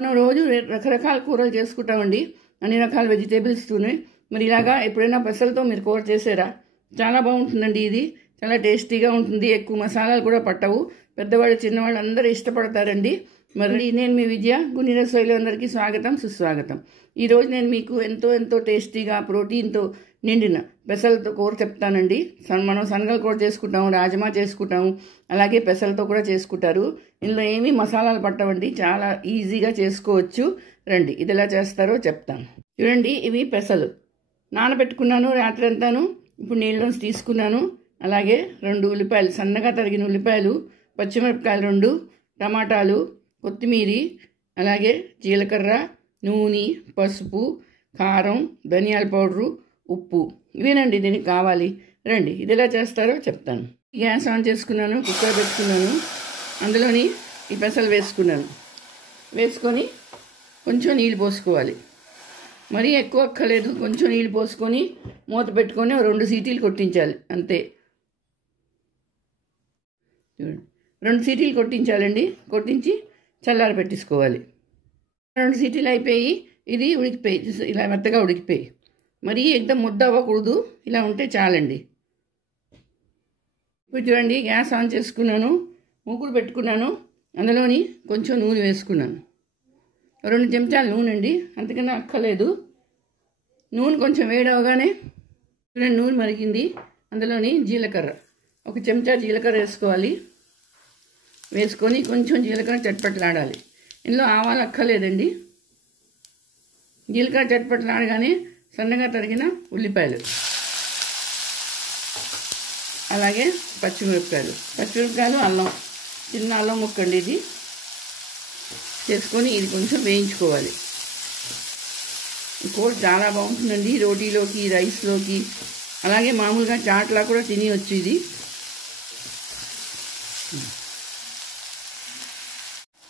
మనం రోజు రకరకాల కూరలు చేసుకుంటామండి, అన్ని రకాల వెజిటేబుల్స్తోనే. మరి ఇలాగా ఎప్పుడైనా పెసలతో మీరు కూర చేసారా? చాలా బాగుంటుందండి. ఇది చాలా టేస్టీగా ఉంటుంది. ఎక్కువ మసాలాలు కూడా పట్టవు. పెద్దవాళ్ళు చిన్నవాళ్ళు అందరూ ఇష్టపడతారండి. మరి నేను మీ విజయ, గుణిర శైలి అందరికీ స్వాగతం, సుస్వాగతం. ఈరోజు నేను మీకు ఎంతో టేస్టీగా ప్రోటీన్తో నిండిన పెసలతో కూర చెప్తానండి. మనం శనగల కూర చేసుకుంటాము, రాజమా చేసుకుంటాము, అలాగే పెసలతో కూడా చేసుకుంటారు. ఇందులో ఏమీ మసాలాలు పట్టవండి, చాలా ఈజీగా చేసుకోవచ్చు. రండి ఇది ఎలా చేస్తారో చెప్తాను. చూడండి, ఇవి పెసలు నానబెట్టుకున్నాను రాత్రి అంతాను. ఇప్పుడు నీళ్ళలోంచి తీసుకున్నాను. అలాగే 2 ఉల్లిపాయలు, సన్నగా తరిగిన ఉల్లిపాయలు, పచ్చిమిరపకాయలు 2, టమాటాలు, కొత్తిమీర, అలాగే జీలకర్ర, నూనె, పసుపు, కారం, ధనియాల పౌడరు, ఉప్పు. ఇవేనండి దీనికి కావాలి. రండి ఇది ఎలా చేస్తారో చెప్తాను. గ్యాస్ ఆన్ చేసుకున్నాను, కుక్కర్ పెట్టుకున్నాను. అందులోని ఈ పెసలు వేసుకున్నాను. వేసుకొని కొంచెం నీళ్ళు పోసుకోవాలి. మరీ ఎక్కువ అక్కర్లేదు, కొంచెం నీళ్ళు పోసుకొని మూత పెట్టుకొని 2 సీటీలు కొట్టించాలి అంతే. చూడండి, 2 సీటీలు కొట్టించాలండి. కొట్టించి చల్లారి పెట్టేసుకోవాలి. 2 సీటీలు అయిపోయి ఇది ఉడికిపోయి, ఇలా మెత్తగా ఉడికిపోయి, మరీ ఎగ్దం ముద్ద అవ్వకూడదు, ఇలా ఉంటే చాలండి. ఇప్పుడు చూడండి, గ్యాస్ ఆన్ చేసుకున్నాను, మూకుడు పెట్టుకున్నాను. అందులోని కొంచెం నూనె వేసుకున్నాను. 2 చెంచాలు నూనె అండి, అంతకన్నా అక్కర్లేదు. నూనె కొంచెం వేడవగానే చూడండి, నూనె మరిగింది. అందులోని జీలకర్ర, 1 చెంచా జీలకర్ర వేసుకోవాలి. వేసుకొని కొంచెం జీలకర్ర చట్పట్లాడాలి. ఇందులో ఆవాలు అక్కర్లేదండి. జీలకర్ర చట్పట్లాడగానే సన్నగా తరిగిన ఉల్లిపాయలు, అలాగే పచ్చిమిరపకాయలు, అల్లం, చిన్న అల్లం ముక్కండి. ఇది చేసుకొని ఇది కొంచెం వేయించుకోవాలి. ఈ కూర చాలా బాగుంటుందండి, రోటీలోకి, రైస్లోకి, అలాగే మామూలుగా చాట్లా కూడా తినవచ్చు. ఇది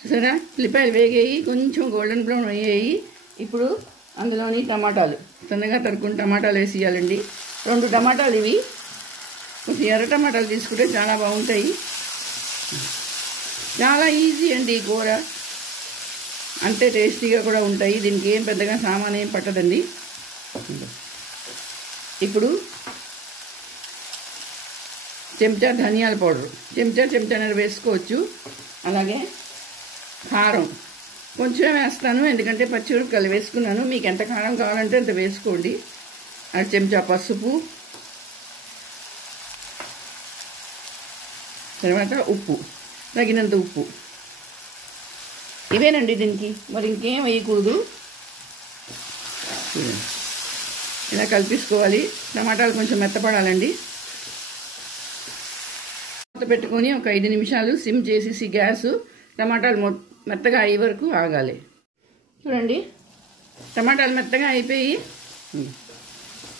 చూసారా, ఉల్లిపాయలు వేగాయి, కొంచెం గోల్డెన్ బ్రౌన్ అయ్యాయి. ఇప్పుడు అందులోని టమాటాలు, సన్నగా తరుక్కుని టమాటాలు వేసేయాలండి. 2 టమాటాలు ఇవి. కొంచెం ఎర్ర టమాటాలు తీసుకుంటే చాలా బాగుంటాయి. చాలా ఈజీ అండి ఈ కూర, అంతే టేస్టీగా కూడా ఉంటాయి. దీనికి ఏం పెద్దగా సామాన్ ఏం పట్టదండి. ఇప్పుడు చెంచా ధనియాల పౌడరు, చెంచాన్నర వేసుకోవచ్చు. అలాగే కారం కొంచెం వేస్తాను, ఎందుకంటే పచ్చిమిరపకాయలు వేసుకున్నాను. మీకు ఎంత కారం కావాలంటే అంత వేసుకోండి. 1 చెంచా పసుపు, తర్వాత ఉప్పు, తగినంత ఉప్పు. ఇవేనండి దీనికి, మరి ఇంకేం వేయకూడదు. ఇలా కలిపేసుకోవాలి. టమాటాలు కొంచెం మెత్తపడాలండి. మూత పెట్టుకొని ఒక 5 నిమిషాలు సిమ్ చేసేసి గ్యాసు, టమాటాలు మెత్తగా అయ్యే వరకు ఆగాలి. చూడండి, టమాటాలు మెత్తగా అయిపోయి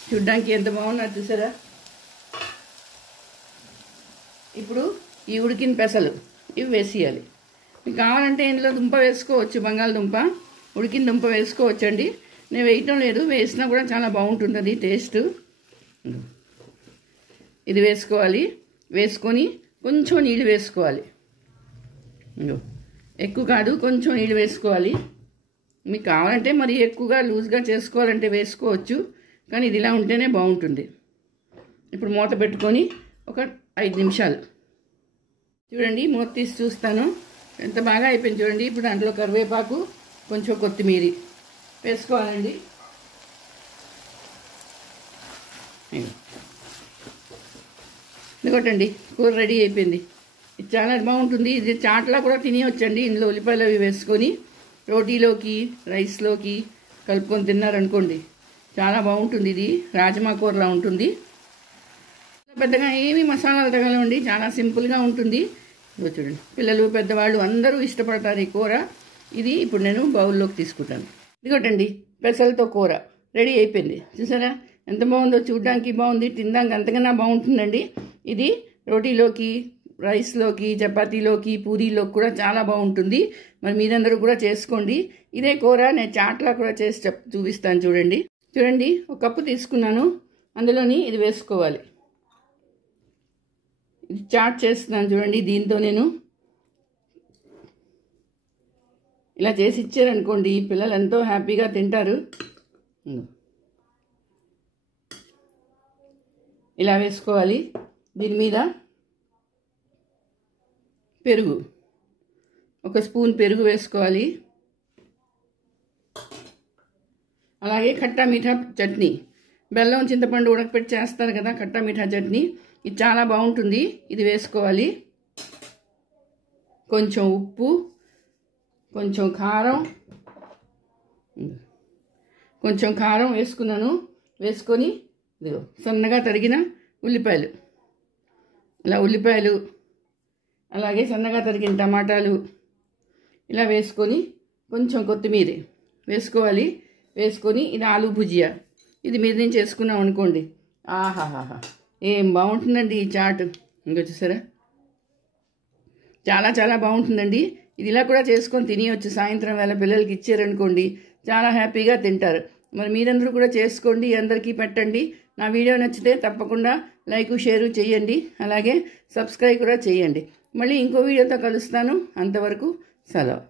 చూడ్డానికి ఎంత బాగున్నారు చూసారా. ఇప్పుడు ఈ ఉడికిన పెసలు ఇవి వేసేయాలి. మీకు కావాలంటే ఇందులో దుంప వేసుకోవచ్చు, బంగాళదుంప, ఉడికిన దుంప వేసుకోవచ్చు అండి. నేను వేయటం లేదు, వేసినా కూడా చాలా బాగుంటుంది టేస్ట్. ఇది వేసుకోవాలి. వేసుకొని కొంచెం నీళ్ళు వేసుకోవాలి. ఎక్కువ కాదు, కొంచెం నీళ్ళు వేసుకోవాలి. మీకు కావాలంటే మరి ఎక్కువగా లూజ్గా చేసుకోవాలంటే వేసుకోవచ్చు, కానీ ఇది ఇలా ఉంటేనే బాగుంటుంది. ఇప్పుడు మూత పెట్టుకొని ఒక 5 నిమిషాలు. చూడండి, మూత తీసి చూస్తాను, ఎంత బాగా అయిపోయింది చూడండి. ఇప్పుడు దాంట్లో కరివేపాకు, కొంచెం కొత్తిమీర వేసుకోవాలండి. ఇదిగోటండి, కూర రెడీ అయిపోయింది. ఇది చాలా బాగుంటుంది. ఇది చాట్లా కూడా తినేయొచ్చండి. ఇందులో ఉల్లిపాయలు అవి వేసుకొని రోటీలోకి, రైస్లోకి కలుపుకొని తిన్నారనుకోండి, చాలా బాగుంటుంది. ఇది రాజమా కూరలా ఉంటుంది. పెద్దగా ఏమీ మసాలాలు తగలవండి, చాలా సింపుల్గా ఉంటుంది. చూడండి, పిల్లలు పెద్దవాళ్ళు అందరూ ఇష్టపడతారు ఈ కూర. ఇది ఇప్పుడు నేను బౌల్లోకి తీసుకుంటాను. ఇదిగోటండి, పెసలతో కూర రెడీ అయిపోయింది. చూసారా ఎంత బాగుందో, చూడడానికి బాగుంది, తినడానికి అంతకన్నా బాగుంటుందండి. ఇది రోటీలోకి, రైస్లోకి, చపాతీలోకి, పూరీలోకి కూడా చాలా బాగుంటుంది. మరి మీరందరూ కూడా చేసుకోండి. ఇదే కూర నేను చాట్లా కూడా చేసి చూపిస్తాను. చూడండి, 1 కప్పు తీసుకున్నాను. అందులోని ఇది వేసుకోవాలి. ఇది చాట్ చేస్తున్నాను చూడండి. దీంతో నేను ఇలా చేసి ఇచ్చారనుకోండి పిల్లలు ఎంతో హ్యాపీగా తింటారు. ఇలా వేసుకోవాలి. దీని మీద పెరుగు, 1 స్పూన్ పెరుగు వేసుకోవాలి. అలాగే ఖట్టా మీఠా చట్నీ, బెల్లం చింతపండు ఉడకపెట్టి చేస్తారు కదా ఖట్టా మీఠా చట్నీ, ఇది చాలా బాగుంటుంది. ఇది వేసుకోవాలి. కొంచెం ఉప్పు, కొంచెం కారం వేసుకున్నాను. వేసుకొని ఇదిగో సన్నగా తరిగిన ఉల్లిపాయలు, ఇలా ఉల్లిపాయలు, అలాగే సన్నగా తరిగిన టమాటాలు ఇలా వేసుకొని కొంచెం కొత్తిమీర వేసుకోవాలి. వేసుకొని ఇది ఆలూ భుజియా, ఇది మీద నుంచి వేసుకున్నాం అనుకోండి, ఆహాహాహా ఏం బాగుంటుందండి ఈ చాట్. ఇంకా చూసారా, చాలా చాలా బాగుంటుందండి. ఇది ఇలా కూడా చేసుకొని తినేయచ్చు. సాయంత్రం వేళ పిల్లలకి ఇచ్చారనుకోండి చాలా హ్యాపీగా తింటారు. మరి మీరందరూ కూడా చేసుకోండి, అందరికీ పెట్టండి. నా వీడియో నచ్చితే తప్పకుండా లైక్ షేరు చేయండి, అలాగే సబ్స్క్రైబ్ కూడా చేయండి. మళ్ళీ ఇంకో వీడియోతో కలుస్తాను. అంతవరకు సెలవు.